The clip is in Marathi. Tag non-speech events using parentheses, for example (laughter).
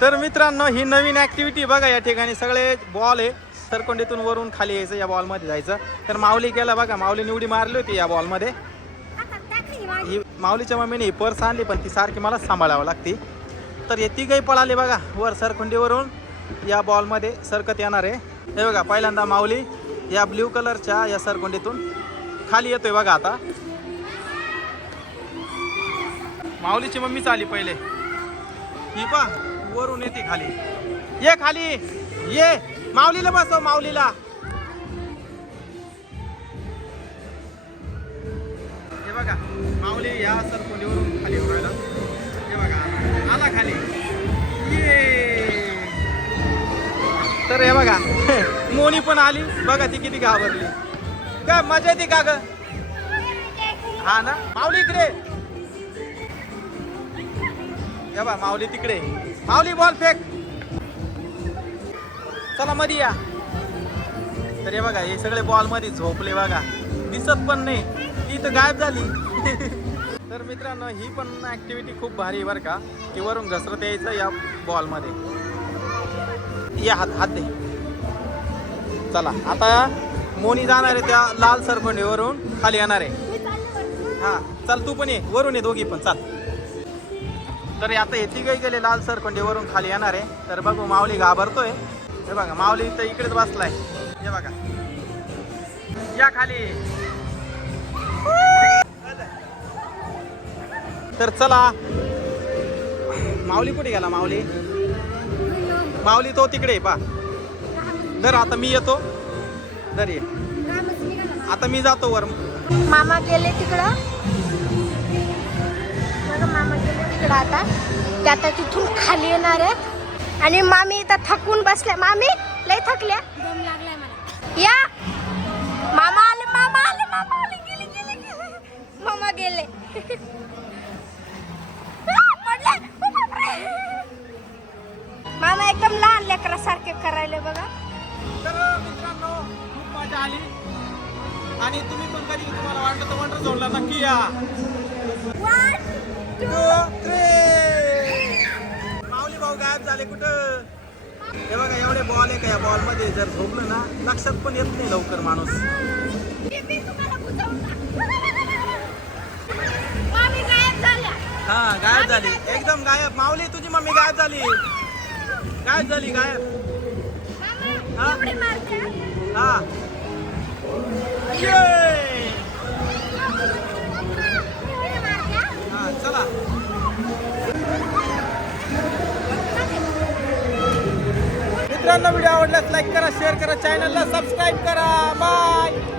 तर मित्रांनो ही नवीन ऍक्टिव्हिटी बघा या ठिकाणी. सगळे बॉल आहे. सरकोंडीतून वरून खाली यायचं या बॉलमध्ये जायचं. तर माऊली गेला बघा माऊलीने उडी मारली होती या बॉलमध्ये ही माऊलीच्या मम्मीने ही पर्स आणली पण ती सारखी मला सांभाळावं लागते. तर हे तिघही पळाली बघा वर सरखुंडीवरून या बॉलमध्ये सरकत येणार आहे. हे बघा पहिल्यांदा माऊली या ब्ल्यू कलरच्या या सरकुंडीतून खाली येतोय बघा आता. माऊलीची मम्मीच आली पहिले. ही पा वरून येते खाली. ये खाली. ये. माऊलीला बसव माऊलीला. हे बघा माऊली या सरकुंडीवरून खाली उभा हे बघा आला खाली. ये. तर हे बघा (laughs) मोनी पण आली. बघा ती किती घाबरली. काय मजा येते का ग? हा ना? माऊली इकडे. या बा माऊली तिकडे. माऊली बॉल फेक. चला मध्ये या. तर हे बघा हे सगळे बॉलमध्ये झोपले बघा. दिसत पण नाही. ती तर गायब झाली. (laughs) तर मित्रांनो ही पण ऍक्टिव्हिटी खूप भारी आहे बरं का. की वरून घसरत यायचं या बॉलमध्ये या हात हात दे. चला आता मोनी जाणार आहे त्या लाल सरपंडीवरून. खाली येणार आहे. हा चल तू पण ये. वरून ये दोघी पण चाल. तर आता हे तिघही गेले लाल सरपंडीवरून खाली येणार आहे. तर बघू माऊली घाबरतोय. हे बघा माऊली तर इकडेच बसलाय. हे बघा. या खाली. तर चला. माऊली कुठे गेला माऊली? माऊली तो तिकडे पा. दर आता मी येतो. दर ये. आता मी जातो वर. मामा गेले तिकडं. मामा तिकडं आता ते आता तिथून खाली येणार आहेत. आणि मामी इथं थकून बसल्या. मामी लय थकल्या. या. मामा आले मामा आले मामा आले. गेले गेले गेले. मामा गेले. मामा एकदम लहान लेकरासारखे करायले बघा. तर मित्रांनो खूप मजा आली. आणि तुम्ही पण कधी तुम्हाला वाटलं तर वंडर झोनला नक्की या. झाले कुठं? हे बघा एवढे बॉल आहे. का या बॉलमध्ये जर झोपलं ना लक्षात पण येत नाही लवकर माणूस. हा गायब झाली. एकदम गायब. माऊली तुझी मम्मी गायब झाली. गायब झाली गायब. हा. हा. मित्रांनो व्हिडिओ आवडल्यास लाईक करा शेअर करा चॅनलला सबस्क्राईब करा. बाय